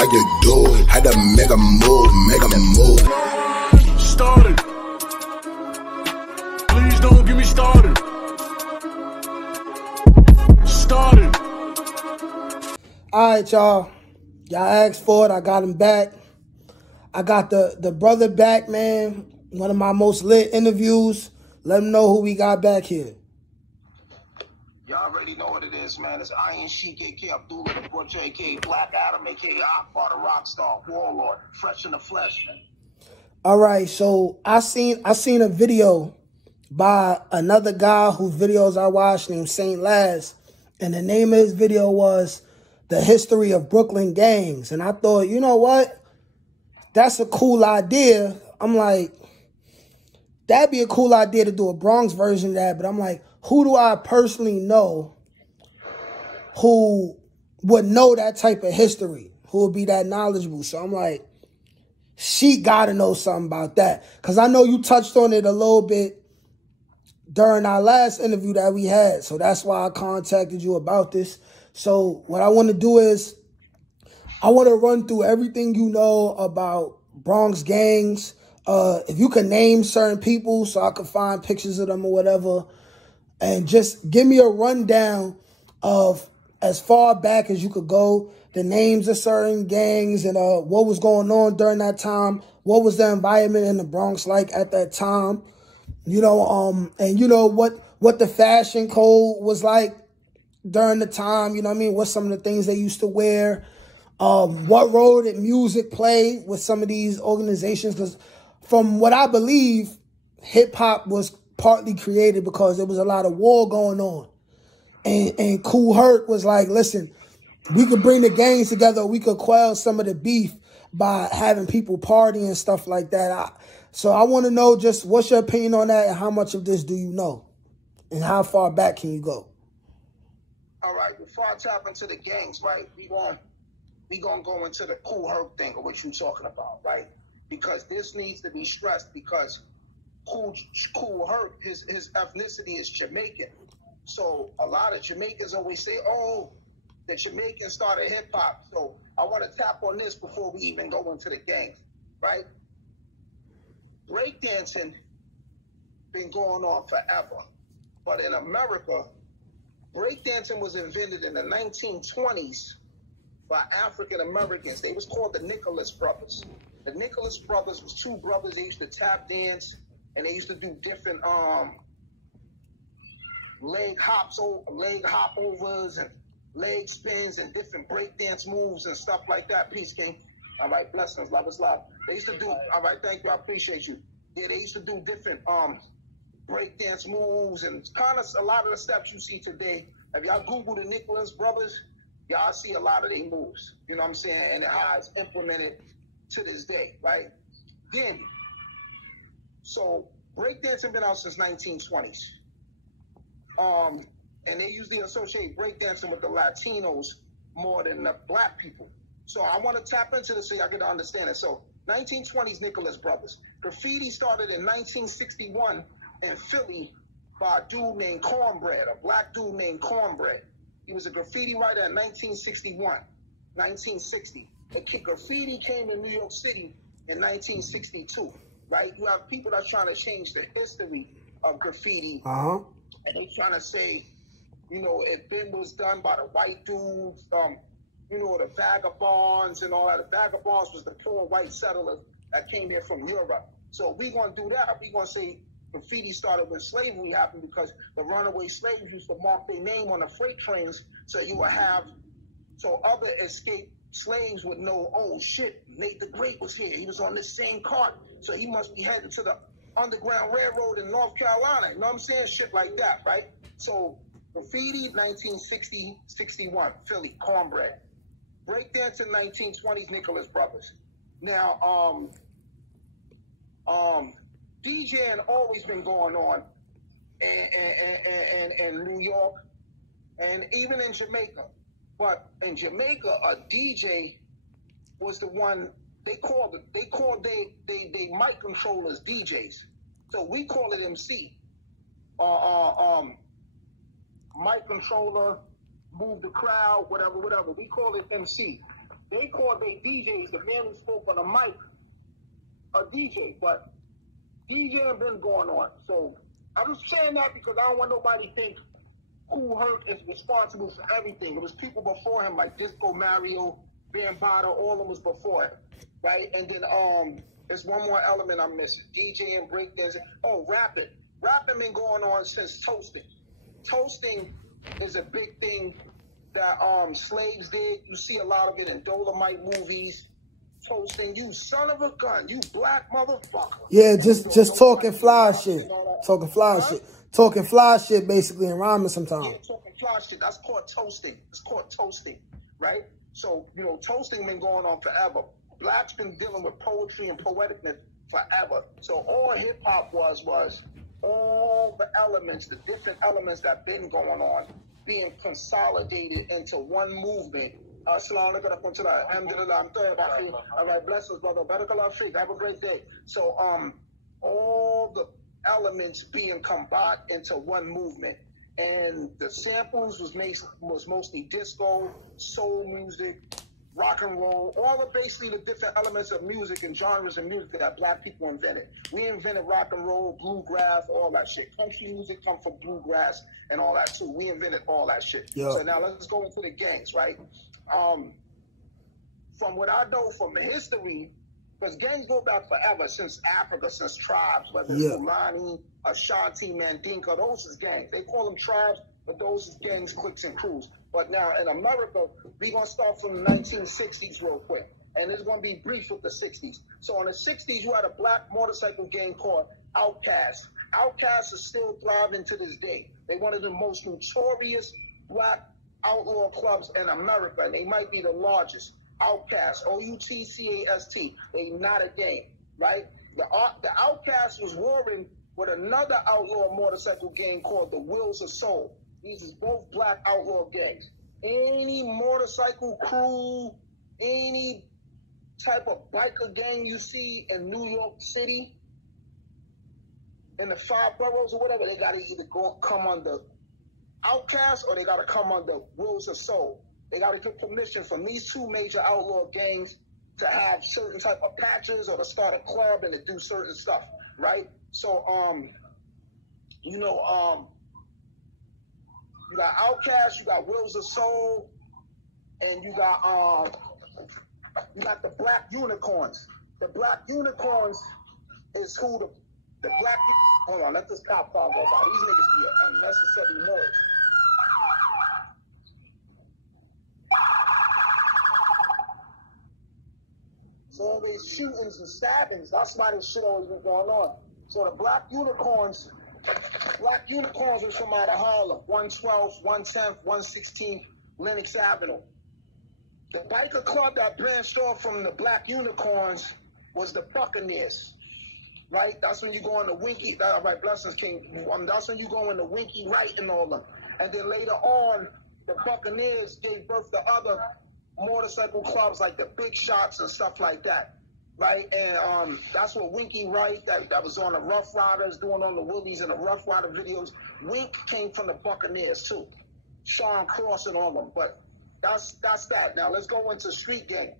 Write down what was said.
like you do. Had to make a move, make a move. Started. Please don't get me started. Started. All right, y'all. Y'all asked for it. I got him back. I got the brother back, man. One of my most lit interviews. Let him know who we got back here. Y'all already know what it is, man. It's Iron Sheik, a.k.a. Abdullah the Butcher, a.k.a. Black Adam, a.k.a. Akbar the Rockstar, Warlord, fresh in the flesh, man. All right, so I seen a video by another guy whose videos I watched named Saint Laz, and the name of his video was The History of Brooklyn Gangs. And I thought, you know what? That's a cool idea. I'm like, that'd be a cool idea to do a Bronx version of that. But I'm like, who do I personally know who would know that type of history, who would be that knowledgeable? So I'm like, she got to know something about that. Because I know you touched on it a little bit during our last interview that we had. So that's why I contacted you about this. So what I want to do is I want to run through everything you know about Bronx gangs. If you can name certain people so I can find pictures of them or whatever. And just give me a rundown of as far back as you could go, the names of certain gangs and what was going on during that time. What was the environment in the Bronx like at that time? You know, and you know what the fashion code was like during the time. You know what I mean? What some of the things they used to wear. What role did music play with some of these organizations? Because from what I believe, hip-hop was partly created because there was a lot of war going on. And Kool Herc was like, listen, we could bring the gangs together. We could quell some of the beef by having people party and stuff like that. So I want to know just what's your opinion on that and how much of this do you know? And how far back can you go? All right, before I tap into the gangs, right, we gonna go into the Kool Herc thing of what you're talking about, right? Because this needs to be stressed because Kool Herc, his ethnicity is Jamaican. So a lot of Jamaicans always say, oh, the Jamaicans started hip hop. So I want to tap on this before we even go into the gangs, right? Breakdancing been going on forever. But in America, breakdancing was invented in the 1920s by African Americans. They was called the Nicholas Brothers. The Nicholas Brothers was two brothers. They used to tap dance and they used to do different leg hopovers and leg spins and different breakdance moves and stuff like that. Peace, King. All right, blessings, love is love. They used to do, all right, thank you, I appreciate you. Yeah, they used to do different breakdance moves and kind of a lot of the steps you see today. If y'all Google the Nicholas Brothers, y'all see a lot of their moves. You know what I'm saying? And how it's implemented to this day, right? Then, so breakdancing been out since 1920s. And they usually associate breakdancing with the Latinos more than the black people. So I want to tap into this so y'all get to understand it. So 1920s Nicholas Brothers. Graffiti started in 1961 in Philly by a dude named Cornbread, a black dude named Cornbread. He was a graffiti writer in 1960. Graffiti came to New York City in 1962, right? You have people that's trying to change the history of graffiti. And they trying to say, you know, it was done by the white dudes, you know, the vagabonds and all that. The vagabonds was the poor white settlers that came here from Europe. So we going to do that. We going to say graffiti started when slavery happened because the runaway slaves used to mark their name on the freight trains so you would have, so other escaped slaves would know, oh shit, Nate the Great was here. He was on this same cart. So he must be headed to the Underground Railroad in North Carolina. You know what I'm saying? Shit like that, right? So graffiti, 1960-61, Philly, Cornbread. Breakdancing, 1920s, Nicholas Brothers. Now, DJing always been going on in New York and even in Jamaica. But in Jamaica, a DJ was the one they called they mic controllers DJs. So we call it MC. Mic controller, move the crowd, whatever. We call it MC. they call their DJs, the man who spoke on the mic, a DJ, but DJing been going on. So I'm just saying that because I don't want nobody to think Kool Herc is responsible for everything. It was people before him like Disco Mario, Bambaataa, all of them was before him, right? And then there's one more element I'm missing: DJing, breakdancing. Oh, rapping. Rapping been going on since toasting. Toasting is a big thing that slaves did. You see a lot of it in Dolomite movies. Toasting, you son of a gun, you black motherfucker. Yeah, just talking fly shit. Talking fly shit. Talking fly shit basically and rhyming sometimes. Yeah, talking fly shit. That's called toasting. It's called toasting, right? So, you know, toasting been going on forever. Blacks been dealing with poetry and poeticness forever. So all hip hop was all the elements, the different elements that been going on, being consolidated into one movement. All right, bless us, brother. Have a great day. So, all the elements being combined into one movement, and the samples was mostly disco, soul music, rock and roll, all of basically the different elements of music and genres of music that black people invented. We invented rock and roll, bluegrass, all that shit. Country music come from bluegrass and all that too. We invented all that shit. Yo. So now let's go into the gangs, right? From what I know from history, because gangs go back forever, since Africa, since tribes, whether it's Fulani, Ashanti, Mandinka, those is gangs. They call them tribes, but those is gangs, cliques, and crews. But now in America, we're going to start from the 1960s real quick. And it's going to be brief with the 60s. So in the 60s, you had a black motorcycle gang called Outkast. Outkast is still thriving to this day. They're one of the most notorious black outlaw clubs in America, and they might be the largest. Outkast, Outcast. They not a gang, right? The Outkast was warring with another outlaw motorcycle gang called the Wheels of Soul. These is both black outlaw gangs. Any motorcycle crew, any type of biker gang you see in New York City, in the 5 boroughs or whatever, they got to either come under Outkast or they got to come under Wheels of Soul. They got to get permission from these 2 major outlaw gangs to have certain type of patches or to start a club and to do certain stuff, right? So, you got Outkast, you got Wheels of Soul, and you got the Black Unicorns. The Black Unicorns is who the black. Hold on, let this cop car go by. These niggas be unnecessary noise. So all these shootings and stabbings, that's why this shit always been going on. So the Black Unicorns was from out of Harlem, 112th, 110th, 116th, Lenox Avenue. The biker club that branched off from the Black Unicorns was the Buccaneers, right? That's when you go on the Winky, right, Blessings King. That's when you go in the Winky Right and all them. And then later on, the Buccaneers gave birth to other motorcycle clubs like the Big Shots and stuff like that, right? And that's what Winky Wright, that was on the Rough Riders, doing on the Willies and the Rough Rider videos. Wink came from the Buccaneers too, Sean Cross and all them. But that's that. Now let's go into street gang.